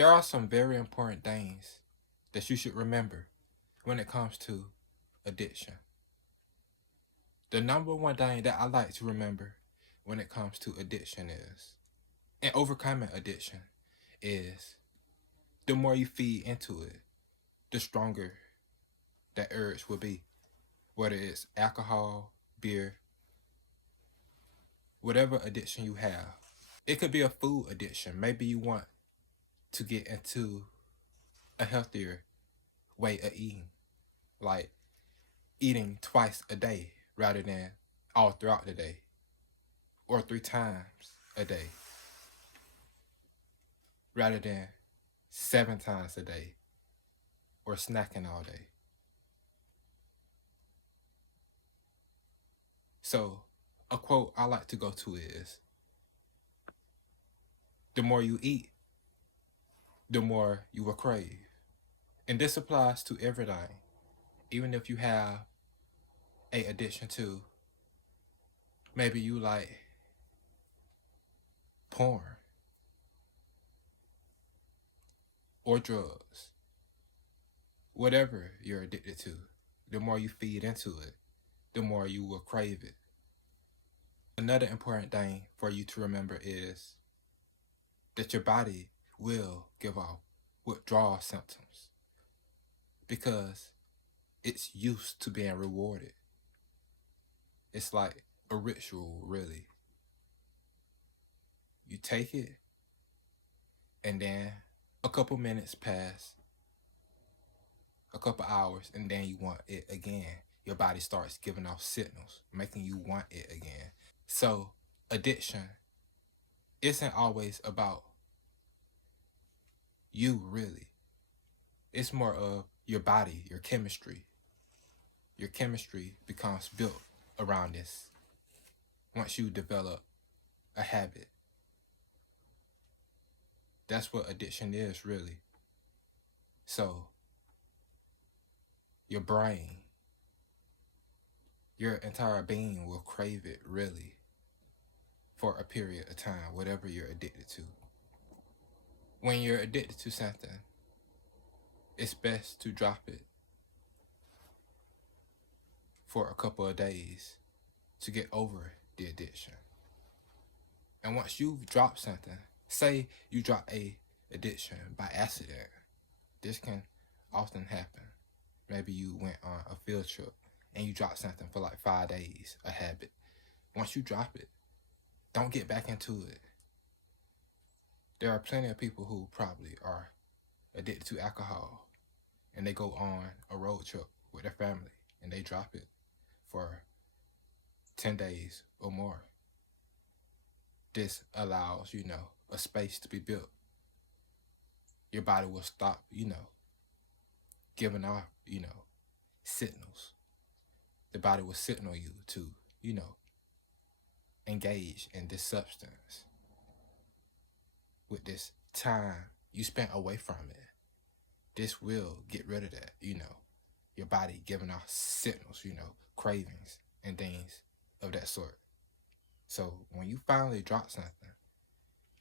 There are some very important things that you should remember when it comes to addiction. The number one thing that I like to remember when it comes to addiction is, and overcoming addiction is, the more you feed into it, the stronger that urge will be. Whether it's alcohol, beer, whatever addiction you have. It could be a food addiction. Maybe you want to get into a healthier way of eating, like eating twice a day rather than all throughout the day, or 3 times a day rather than 7 times a day, or snacking all day. So, a quote I like to go to is, the more you eat, the more you will crave. And this applies to everything. Even if you have a addiction to, maybe you like porn or drugs, whatever you're addicted to, the more you feed into it, the more you will crave it. Another important thing for you to remember is that your body will give off withdrawal symptoms because it's used to being rewarded. It's like a ritual, really. You take it, and then a couple minutes pass, a couple hours, and then you want it again. Your body starts giving off signals, making you want it again. So, addiction isn't always about you, really. It's more of your body, your chemistry. Your chemistry becomes built around this once you develop a habit. That's what addiction is, really. So, your brain, your entire being will crave it, really, for a period of time, whatever you're addicted to. When you're addicted to something, it's best to drop it for a couple of days to get over the addiction. And once you've dropped something, say you drop a addiction by accident, this can often happen. Maybe you went on a field trip and you dropped something for like 5 days, a habit. Once you drop it, don't get back into it. There are plenty of people who probably are addicted to alcohol and they go on a road trip with their family and they drop it for 10 days or more. This allows, a space to be built. Your body will stop, giving off, signals. The body will signal you to, engage in this substance with this time you spent away from it. This will get rid of that, your body giving off signals, cravings and things of that sort. So when you finally drop something,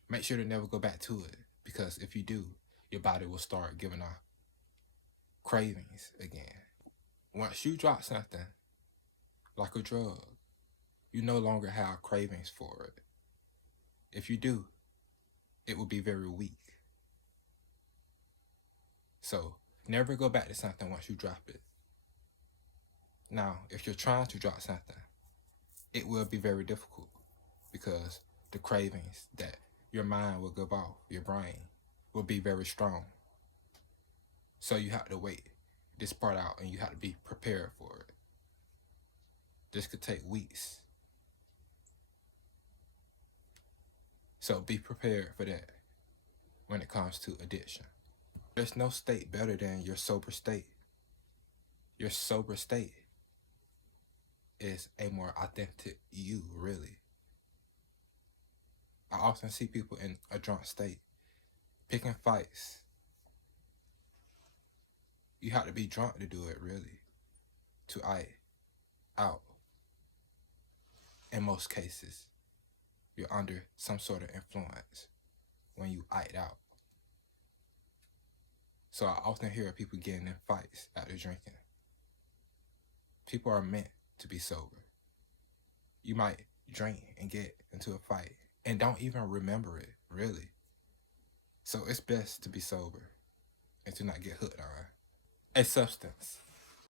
make sure to never go back to it, because if you do, your body will start giving off cravings again. Once you drop something like a drug, you no longer have cravings for it. If you do, it will be very weak. So never go back to something once you drop it. Now, if you're trying to drop something, it will be very difficult because the cravings that your mind will give off, your brain, will be very strong. So you have to wait this part out and you have to be prepared for it. This could take weeks. So be prepared for that when it comes to addiction. There's no state better than your sober state. Your sober state is a more authentic you, really. I often see people in a drunk state picking fights. You have to be drunk to do it, really, to act out. In most cases, you're under some sort of influence when you act out. So I often hear people getting in fights after drinking. People are meant to be sober. You might drink and get into a fight and don't even remember it, really. So it's best to be sober and to not get hooked on a substance.